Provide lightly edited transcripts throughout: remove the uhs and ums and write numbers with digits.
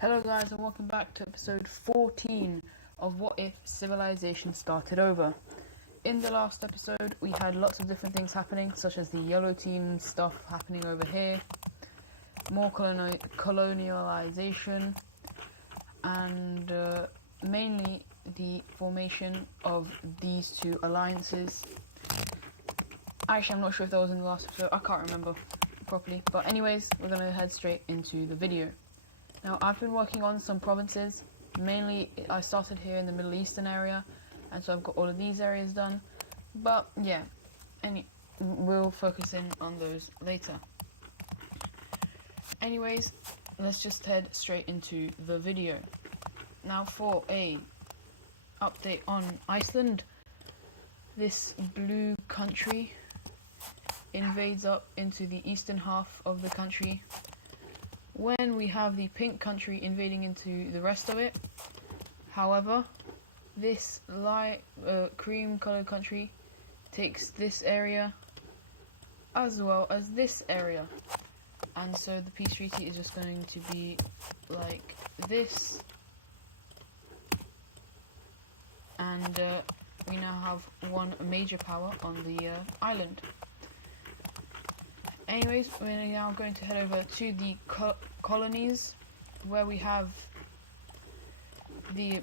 Hello guys and welcome back to episode 14 of What If Civilization Started Over. In the last episode we had lots of different things happening, such as the yellow team stuff happening over here, more colonialization, and mainly the formation of these two alliances. Actually, I'm not sure if that was in the last episode, I can't remember properly, but anyways, we're going to head straight into the video. Now, I've been working on some provinces. Mainly, I started here in the Middle Eastern area, and so I've got all of these areas done. But yeah, we'll focus in on those later. Anyways, let's just head straight into the video. Now, for a update on Iceland, this blue country invades up into the eastern half of the country, when we have the pink country invading into the rest of it. However, this light cream colored country takes this area as well as this area, and so the peace treaty is just going to be like this, and we now have one major power on the island. Anyways, we're now going to head over to the colonies, where we have the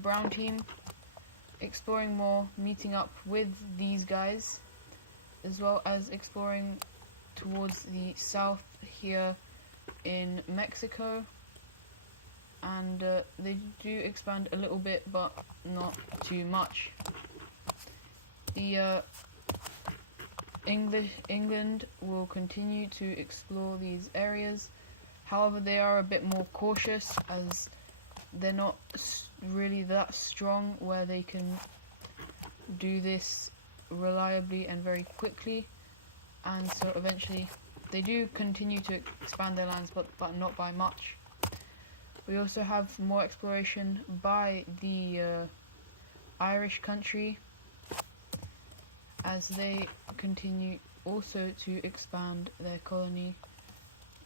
brown team exploring more, meeting up with these guys, as well as exploring towards the south here in Mexico, and they do expand a little bit, but not too much. The England will continue to explore these areas. However, they are a bit more cautious, as they're not really that strong where they can do this reliably and very quickly, and so eventually they do continue to expand their lands, but not by much. We also have more exploration by the Irish country, as they continue also to expand their colony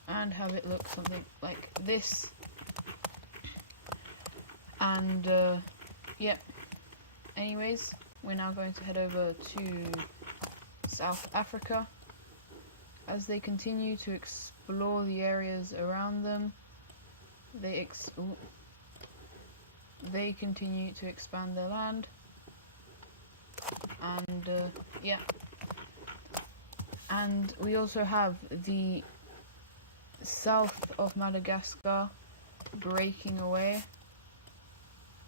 and have it look something like this. And yeah, anyways, we're now going to head over to South Africa, as they continue to explore the areas around them. They continue to expand their land, and yeah, and we also have the south of Madagascar breaking away,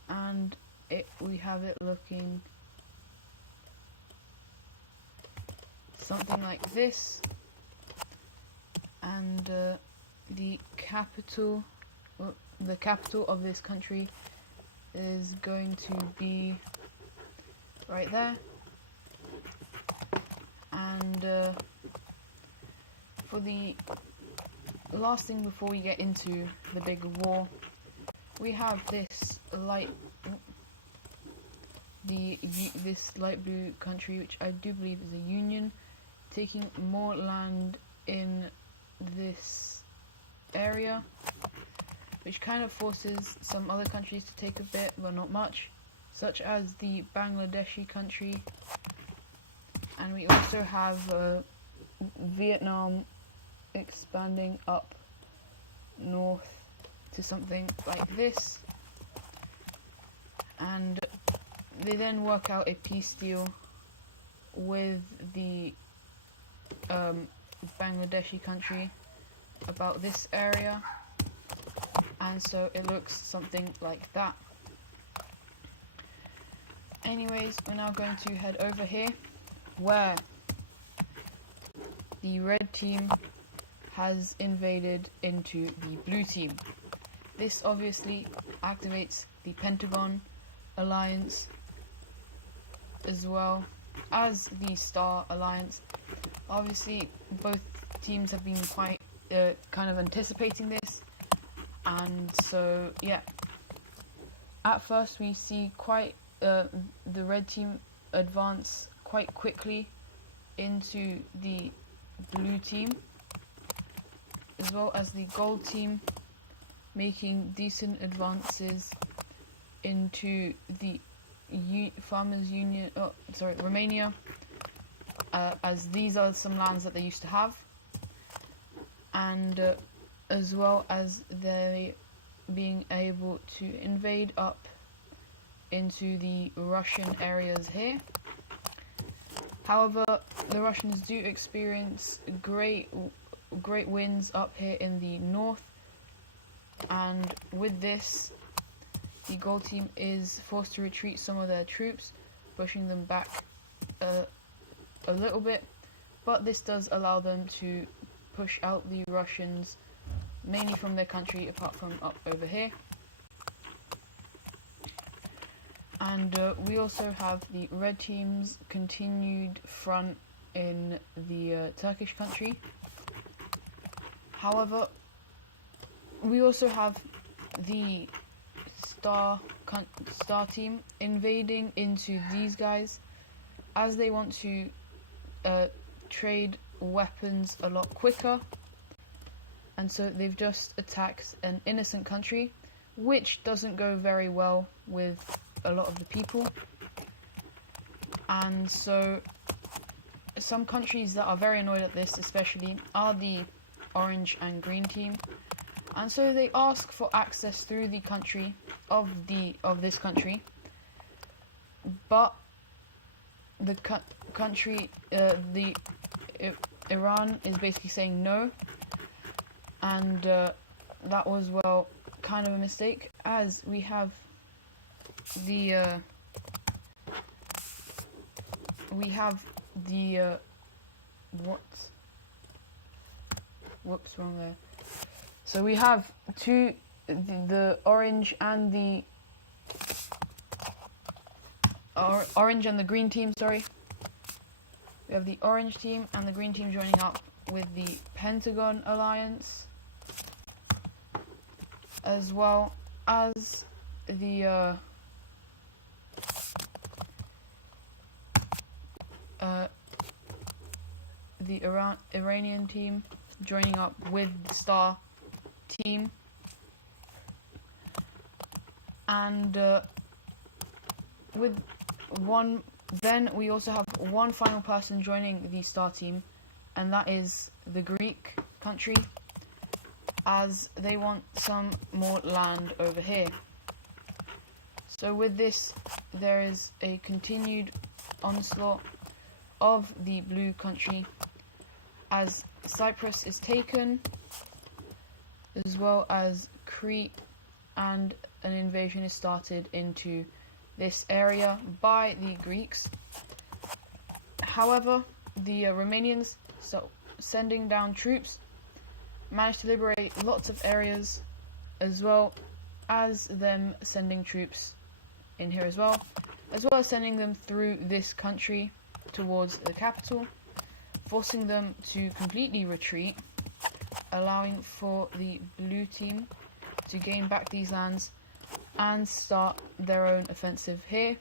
and we have it looking something like this, and the capital of this country is going to be right there. And for the last thing before we get into the big war, we have this light blue country, which I do believe is a union, taking more land in this area, which kind of forces some other countries to take a bit, but not much, such as the Bangladeshi country. And we also have Vietnam expanding up north to something like this, and they then work out a peace deal with the Bangladeshi country about this area, and so it looks something like that. Anyways, we're now going to head over here, where the red team has invaded into the blue team. This obviously activates the Pentagon Alliance, as well as the Star Alliance. Obviously, both teams have been quite kind of anticipating this, and so yeah, at first we see quite the red team advance quite quickly into the blue team, as well as the gold team making decent advances into the Farmers Union, Romania, as these are some lands that they used to have, and as well as they being able to invade up into the Russian areas here. However, the Russians do experience great winds up here in the north, and with this, the gold team is forced to retreat some of their troops, pushing them back a little bit, but this does allow them to push out the Russians mainly from their country, apart from up over here. And we also have the red team's continued front in the Turkish country. However, we also have the star team invading into these guys, as they want to trade weapons a lot quicker, and so they've just attacked an innocent country, which doesn't go very well with a lot of the people. And so some countries that are very annoyed at this especially are the orange and green team, and so they ask for access through the country of this country, but the country Iran is basically saying no, and that was, well, kind of a mistake, as we have the whoops, wrong there. So we have the orange and the orange and the green team, sorry. We have the orange team and the green team joining up with the Pentagon Alliance, as well as the Iranian team joining up with the Star team, and then we also have one final person joining the Star team, and that is the Greek country, as they want some more land over here. So with this, there is a continued onslaught of the blue country, as Cyprus is taken, as well as Crete, and an invasion is started into this area by the Greeks. However, the Romanians, sending down troops, managed to liberate lots of areas, as well as them sending troops in here as well as sending them through this country towards the capital, forcing them to completely retreat, allowing for the blue team to gain back these lands and start their own offensive here.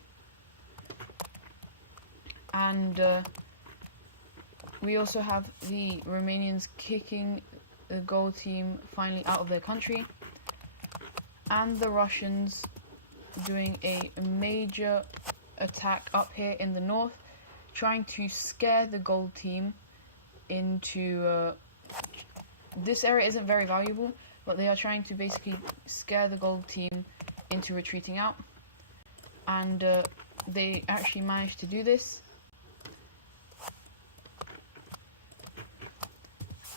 And we also have the Romanians kicking the gold team finally out of their country, and the Russians doing a major attack up here in the north, trying to scare the gold team into this area isn't very valuable, but they are trying to basically scare the gold team into retreating out, and they actually managed to do this.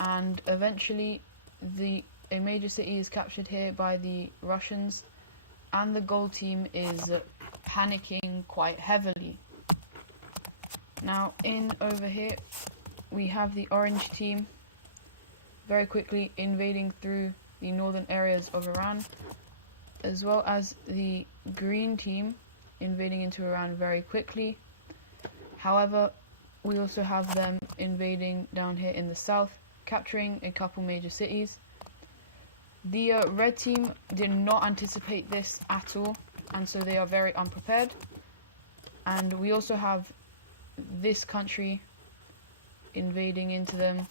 And eventually a major city is captured here by the Russians, and the gold team is panicking quite heavily. Now over here we have the orange team very quickly invading through the northern areas of Iran, as well as the green team invading into Iran very quickly. However, we also have them invading down here in the south, capturing a couple major cities. The red team did not anticipate this at all, and so they are very unprepared. And we also have this country invading into them,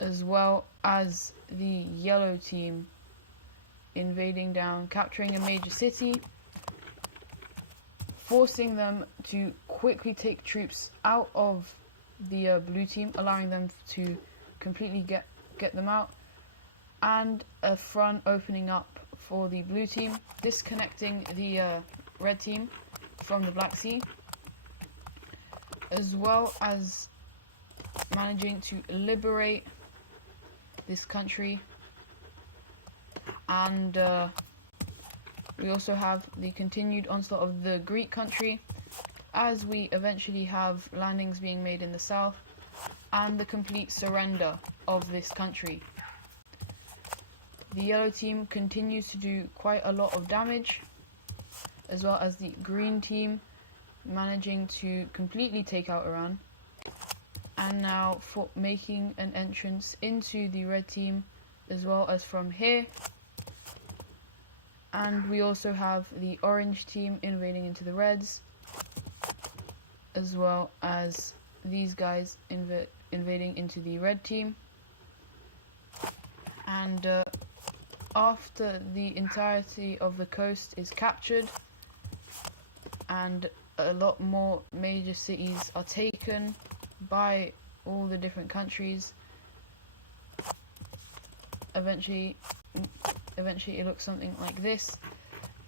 as well as the yellow team invading down, capturing a major city, forcing them to quickly take troops out of the blue team, allowing them to completely get them out, and a front opening up for the blue team, disconnecting the red team from the Black Sea, as well as managing to liberate this country. And we also have the continued onslaught of the Greek country, as we eventually have landings being made in the south, and the complete surrender of this country. The yellow team continues to do quite a lot of damage, as well as the green team managing to completely take out Iran, and now for making an entrance into the red team, as well as from here. And we also have the orange team invading into the reds, as well as these guys invading into the red team. And after the entirety of the coast is captured and a lot more major cities are taken by all the different countries, eventually it looks something like this.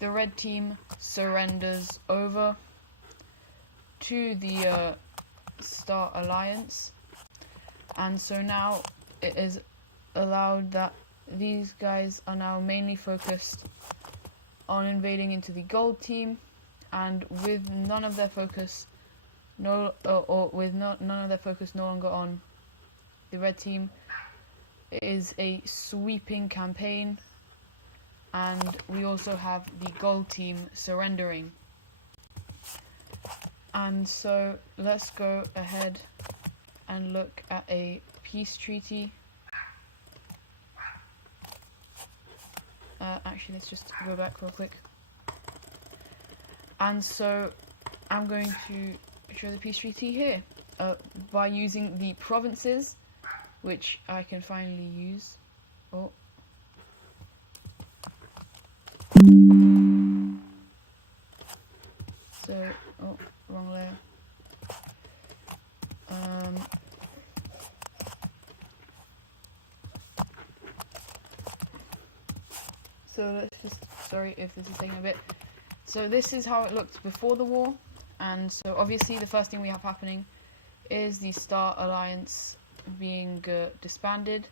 The red team surrenders over to the Star Alliance, and so now it is allowed that these guys are now mainly focused on invading into the gold team, and with none of their focus no longer on the red team. It is a sweeping campaign, and we also have the gold team surrendering. And so let's go ahead and look at a peace treaty. Actually, let's just go back real quick. And so I'm going to show the peace treaty here by using the provinces, which I can finally use. Oh. So, oh, wrong layer. So let's just, sorry if this is taking a bit. So this is how it looked before the war, and so obviously the first thing we have happening is the Star Alliance being disbanded,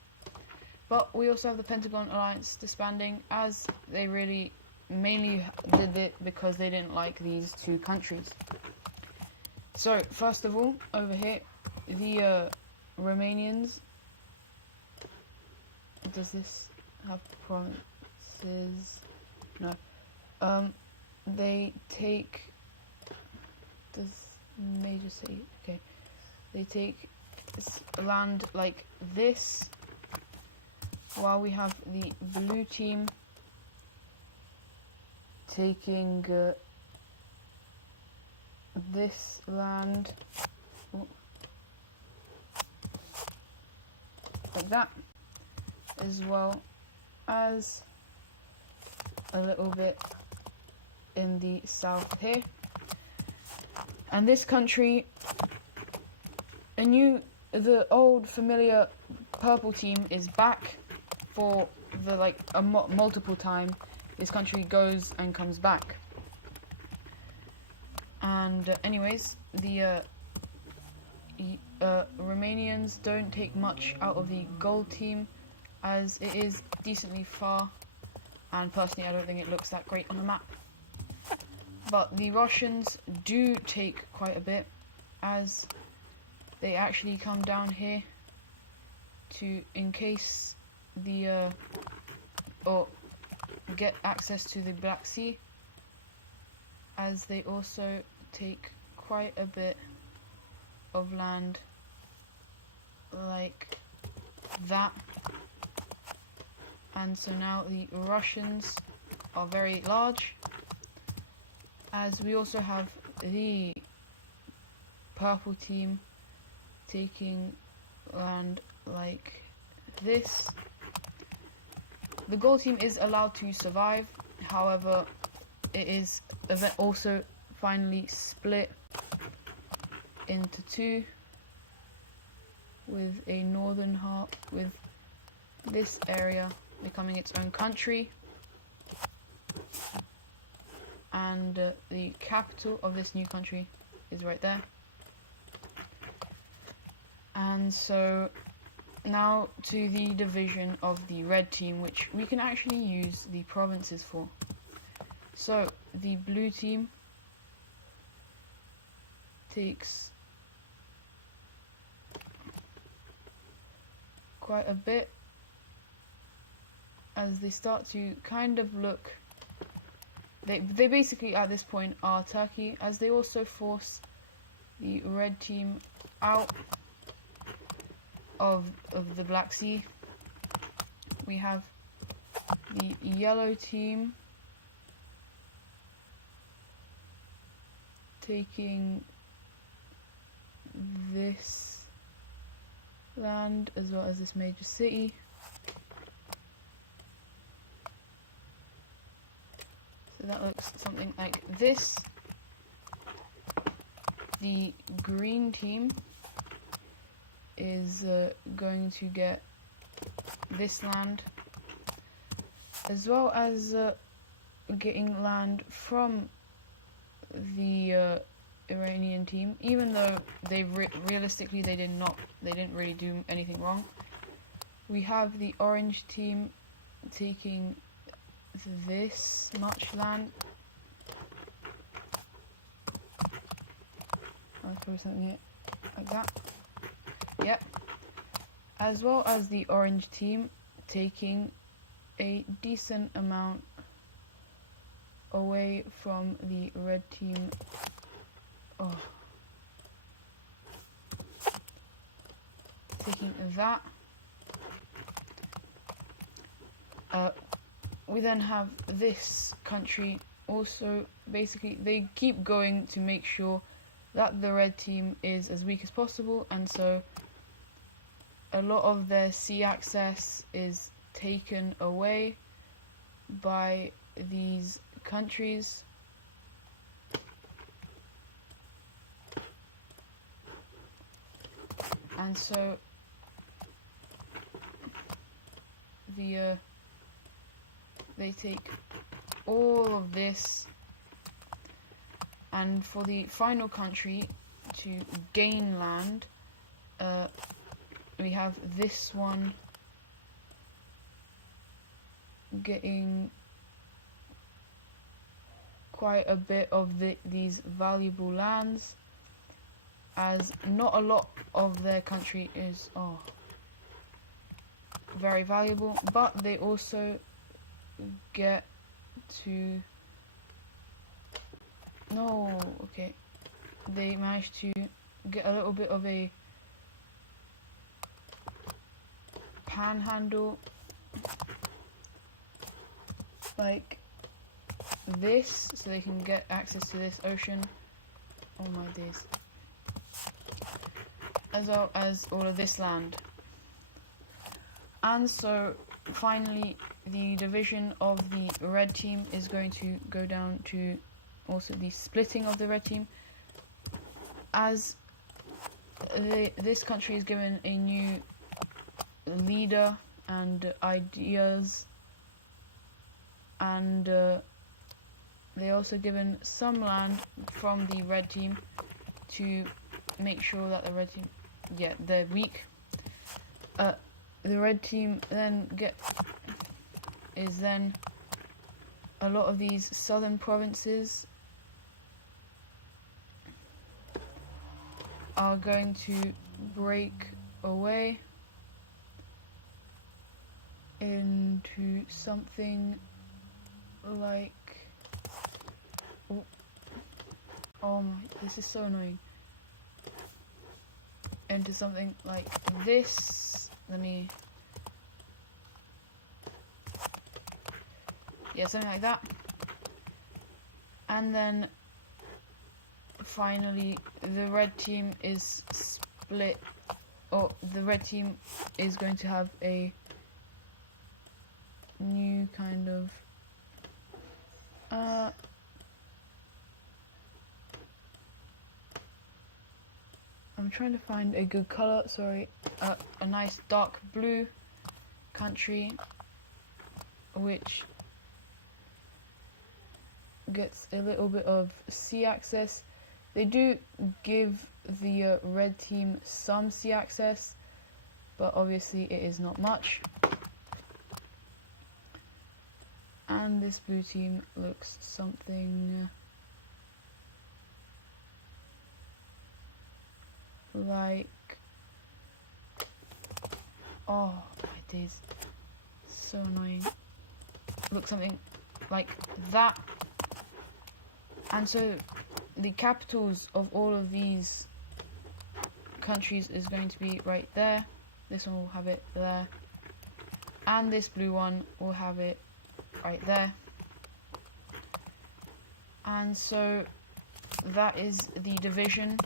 but we also have the Pentagon Alliance disbanding, as they really mainly did it because they didn't like these two countries. So first of all, over here, the Romanians, does this have provinces? No. They take, does major city, okay, they take land like this, while we have the blue team taking this land like that, as well as a little bit in the south here. And this country, the old familiar purple team is back for the multiple time. This country goes and comes back. And anyways, the Romanians don't take much out of the gold team, as it is decently far, and personally I don't think it looks that great on a map. But the Russians do take quite a bit, as they actually come down here to encase the or get access to the Black Sea, as they also take quite a bit of land like that. And so now the Russians are very large, as we also have the purple team taking land like this. The gold team is allowed to survive, however, it is also finally split into two, with a northern half, with this area becoming its own country, and the capital of this new country is right there. And so now to the division of the red team, which we can actually use the provinces for. So the blue team takes quite a bit as they start to kind of look. They basically at this point are Turkey, as they also force the red team out of the Black Sea. We have the yellow team taking this land as well as this major city. So that looks something like this. The green team is going to get this land, as well as getting land from the Iranian team, even though they realistically they didn't really do anything wrong. We have the orange team taking this much land. I'll throw something like that. Yep. As well as the orange team taking a decent amount away from the red team. Oh. Taking that. We then have this country also. Basically, they keep going to make sure that the red team is as weak as possible, and so a lot of their sea access is taken away by these countries. And so they take all of this, and for the final country to gain land, we have this one getting quite a bit of these valuable lands, as not a lot of their country is very valuable, but they also get to they managed to get a little bit of a panhandle like this, so they can get access to this ocean. Oh my days. As well as all of this land. And so finally the division of the red team is going to go down to also the splitting of the red team, as this country is given a new leader and ideas, and they also given some land from the red team to make sure that the red team, they're weak. The red team then is a lot of these southern provinces are going to break away into something like, oh my, this is so annoying, into something like this. Something like that. And then finally the red team is split or the red team is going to have a new kind of I'm trying to find a good color, sorry, a nice dark blue country which gets a little bit of sea access. They do give the red team some sea access, but obviously it is not much. And this blue team looks something like, oh my days, so annoying. Looks something like that. And so the capitals of all of these countries is going to be right there. This one will have it there, and this blue one will have it right there. And so that is the division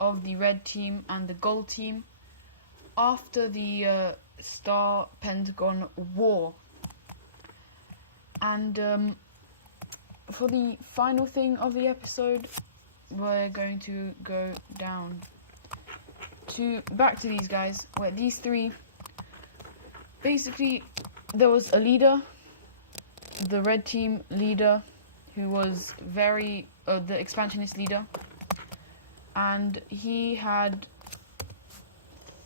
of the red team and the gold team after the Star Pentagon War. And for the final thing of the episode, we're going to go down to back to these guys, where these three, basically there was a leader, the red team leader, who was the expansionist leader, and he had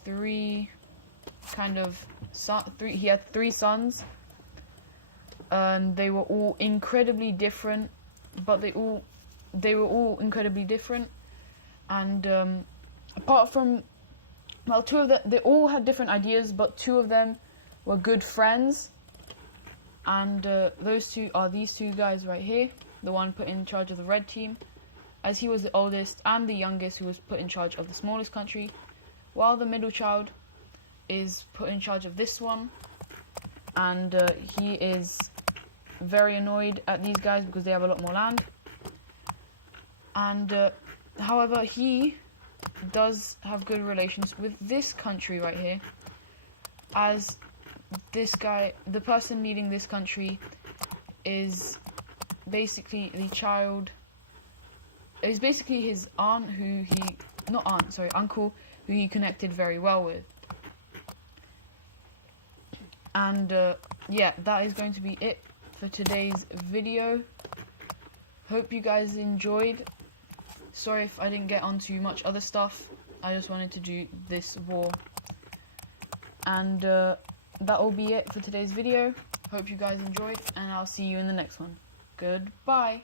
three sons, and they were all incredibly different, but they were all incredibly different. And apart from, well, two of them, they all had different ideas, but two of them were good friends. And those two are these two guys right here, the one put in charge of the red team, as he was the oldest and the youngest, who was put in charge of the smallest country, while the middle child is put in charge of this one. And he is very annoyed at these guys because they have a lot more land. And however, he does have good relations with this country right here, as this guy, the person leading this country, is basically his aunt, uncle, who he connected very well with. And yeah, that is going to be it for today's video. Hope you guys enjoyed. Sorry if I didn't get onto much other stuff. I just wanted to do this war. And that will be it for today's video. Hope you guys enjoyed, and I'll see you in the next one. Goodbye.